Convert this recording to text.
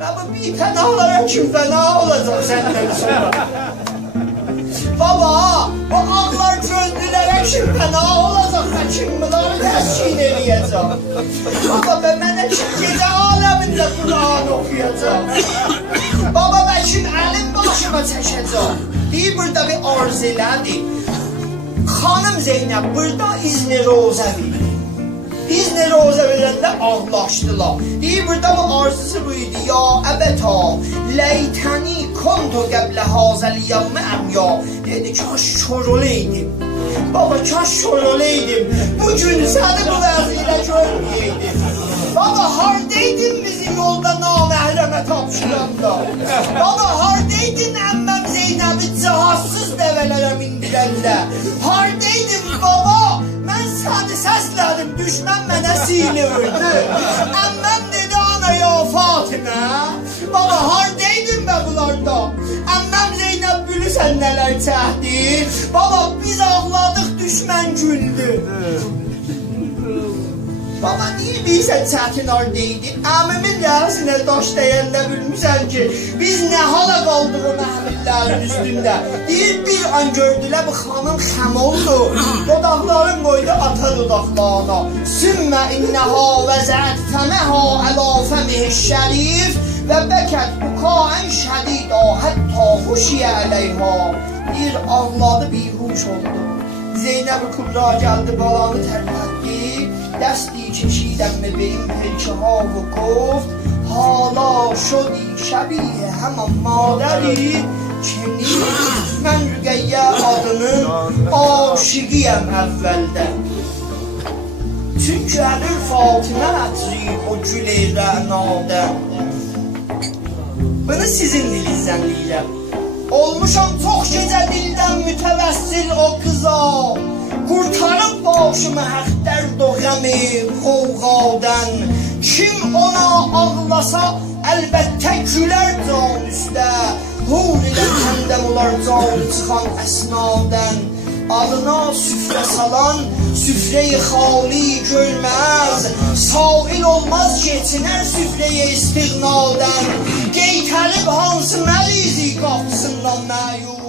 Baba bir fənalara kim fəna olacaq səndən sonra? Baba, bu ağlar gözlülərə kim fəna olacaq və kim bunları təskin eləyəcək? Baba, və mənə kim gecə aləmində Qur'an oxuyacaq? Baba, və kim əlim başıma çəkəcək? Deyir, burada bir arz elədir. Xanım Zeynəb burada izni rozə verir. İzni rozə verəndə ağlaşdılar. Deyir, burada bu arzusu buydu. Ya əbəta, ləytəni konto qəblə hazəl yavmə əmya. Dedi, kaş kör oleydim. Baba, kaş kör oleydim. Bugün səni bu vəzilə görməyeydim. Baba, hardaydın bizi yolda naməhrəmə tapşıranda? Baba, hardaydın əmməm Zeynəbi cihazsız dəvələrə mindirəndə? Hardaydın baba? Mən səni səslədim, düşmən mənə sini öldü. Əmməm dedi, ana ya Fatimə. Baba, hardaydın bə bunlarda? Əmməm Zeynəb bilirsən nələr çəkdi? Baba, biz ağladıq, düşmən güldü. Baba, niyə bilsən çətin ardaydı? Əmimin rəsinə daş deyəndə bilmirsən ki, biz nə hala qaldıq o məhmillərin üstündə. Deyir, bir an gördülər, bu xanım xəm oldu. Dodaqların qoydu ata dodaqlarına. Sümmə innəhə və zətfəməhə ələ fəmih şərif və bəkət bukaən şədida hətta xuşiyə əleyhə. Deyir, ağladı, bihuş oldu. Zeynəb-i Kubra gəldi, balanı tərpətdi. دستی کشیدم به این پلچه ها و گفت حالا شدی شبیه همان مادری که نیست من رگیه adının aşıqıyım əvvəldən. Çünki əlir Fatimə ətri o gül rənadən. Bunu sizin dilinizdən deyirəm. Olmuşam çox gecə dildən mütəvəssil o qıza. Qurtarıb başımı həqdərd o qəmi qovğadan. Kim ona ağlasa əlbəttə gülər can üstə. Hur ilə həndəm olar can çıxan əsnadən. Adına süfrə salan süfrəyi xali görməz. Sail olmaz geçinər süfrəyi istiğnadan. Qeytəlib hansı məlizi qapısından məyun.